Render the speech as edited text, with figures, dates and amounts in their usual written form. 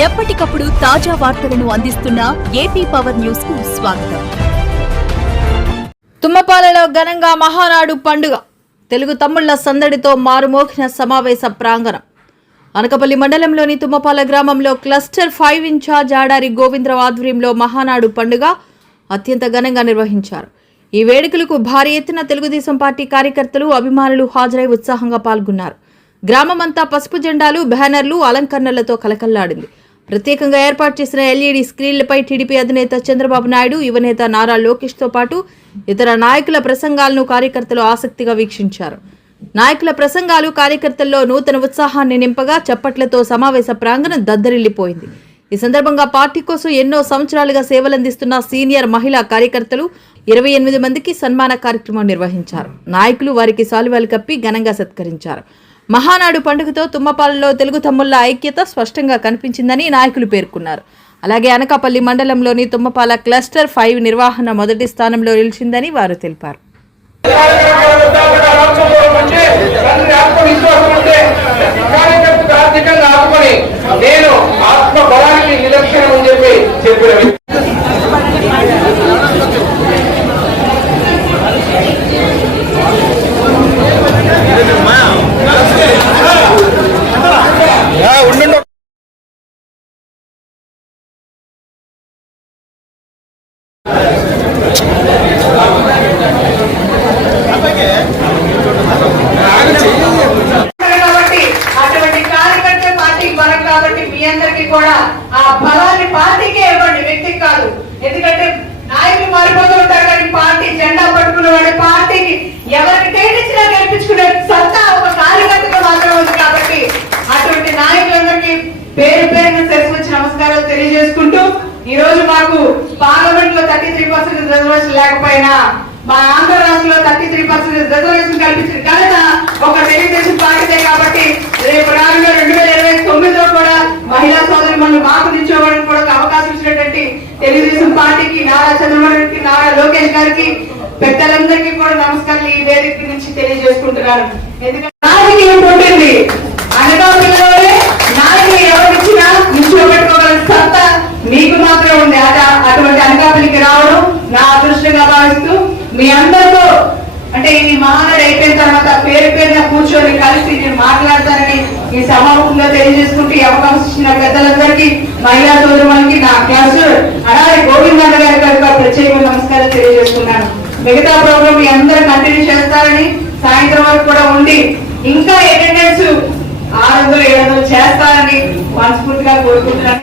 ఎప్పటికప్పుడు తాజా వార్తలను అందిస్తున్న ఏపీ పవర్ న్యూస్ కు స్వాగతం. తుమ్మపాలలో ఘనంగా మహానాడు పండుగ. తెలుగు తమ్ముళ్ల సందడితో మారుమోగిన సమావేశ ప్రాంగణం. అనకాపల్లి మండలంలోని తుమ్మపాల గ్రామంలో క్లస్టర్ 5 ఇన్ఛార్జ్ ఆడారి గోవిందరావు ఆధ్వర్యంలో మహానాడు పండుగ అత్యంత ఘనంగా నిర్వహించారు. ఈ వేడుకలకు భారీ ఎత్తున తెలుగుదేశం పార్టీ కార్యకర్తలు, అభిమానులు హాజరై ఉత్సాహంగా పాల్గొన్నారు. గ్రామమంతా పసుపు జెండాలు, బ్యానర్లు, అలంకరణలతో కలకల్లాడింది. ప్రత్యేకంగా ఏర్పాటు చేసిన ఎల్ఈడి స్క్రీన్లపై టీడీపీ అధినేత చంద్రబాబు నాయుడు, యువనేత నారా లోకేష్తో పాటు ఇతర నాయకుల ప్రసంగాలను కార్యకర్తలు ఆసక్తిగా వీక్షించారు. నాయకుల ప్రసంగాలు కార్యకర్తల్లో నూతన ఉత్సాహాన్ని నింపగా చప్పట్లతో సమావేశ ప్రాంగణం దద్దరిల్లిపోయింది. ఈ సందర్భంగా పార్టీ కోసం ఎన్నో సంవత్సరాలుగా సేవలందిస్తున్న సీనియర్ మహిళా కార్యకర్తలు 28 మందికి సన్మాన కార్యక్రమం నిర్వహించారు. నాయకులు వారికి శాలువాలు కప్పి ఘనంగా సత్కరించారు. మహానాడు పండుగతో తుమ్మపాలలో తెలుగు తమ్ముళ్ల ఐక్యత స్పష్టంగా కనిపించిందని నాయకులు పేర్కొన్నారు. అలాగే అనకాపల్లి మండలంలోని తుమ్మపాల క్లస్టర్ 5 నిర్వహణ మొదటి స్థానంలో నిలిచిందని వారు తెలిపారు. కూడా ఆ బలాన్ని పార్టీకే ఇవ్వండి, వ్యక్తికి కాదు. ఎందుకంటే నాయకులు మారిపోతూ ఉంటారు కానీ పార్టీ జెండా పట్టుకున్న వాడి పార్టీకి ఎవరికి టేటిచ్చినా గెలిపించుకునే సత్తా ఒక కార్యకర్తగా మాత్రం ఉంది. కాబట్టి అటువంటి నాయకులందరికీ పేరు పేరున వచ్చి నమస్కారాలు తెలియజేసుకుంటూ, ఈ రోజు మాకు పార్లమెంట్ లో 33% రిజర్వేషన్ లేకపోయినా మా ఆంధ్ర రాష్ట్రంలో 33% రిజర్వేషన్ కల్పించిన ఘనత ఒక తెలుగుదేశం పార్టీదే. కాబట్టి రేపు రానున్న 2029లో కూడా మహిళా సోదరి మనం మాకు నిల్చోవడానికి కూడా అవకాశం ఇచ్చినటువంటి తెలుగుదేశం పార్టీకి, నారా చంద్రబాబు నాయుడుకి, నారా లోకేష్ గారికి, పెద్దలందరికీ కూడా నమస్కారాలు ఈ వేదిక నుంచి తెలియజేసుకుంటున్నాను. ఎందుకంటే రాజకీయం పుట్టింది అనకాపల్లిలోనే, నాయకులు ఎవరిచ్చినా నిల్చోబెట్టుకోగల సత్తా మీకు మాత్రం ఉంది. అటువంటి అనకాపల్లికి రావడం నా అదృష్టంగా భావిస్తూ మీ అందరితో అంటే ఈ మహానాడు అయిపోయిన తర్వాత పేరు పేరున కూర్చొని కలిసి నేను మాట్లాడతానని ఈ సమావేశంలో తెలియజేసుకుంటూ ఈ అవకాశం ఇచ్చిన పెద్దలందరికీ, మహిళా సోదరులకి, నా క్లస్టర్ ఆడారి గోవిందరావు గారికి ప్రత్యేక నమస్కారాలు తెలియజేస్తున్నాను. మిగతా ప్రోగ్రామ్ మీ అందరూ కంటిన్యూ చేస్తారని, సాయంత్రం వరకు కూడా ఉండి ఇంకా అటెండెన్స్ 600-700 చేస్తారని మనస్ఫూర్తిగా కోరుకుంటున్నాను.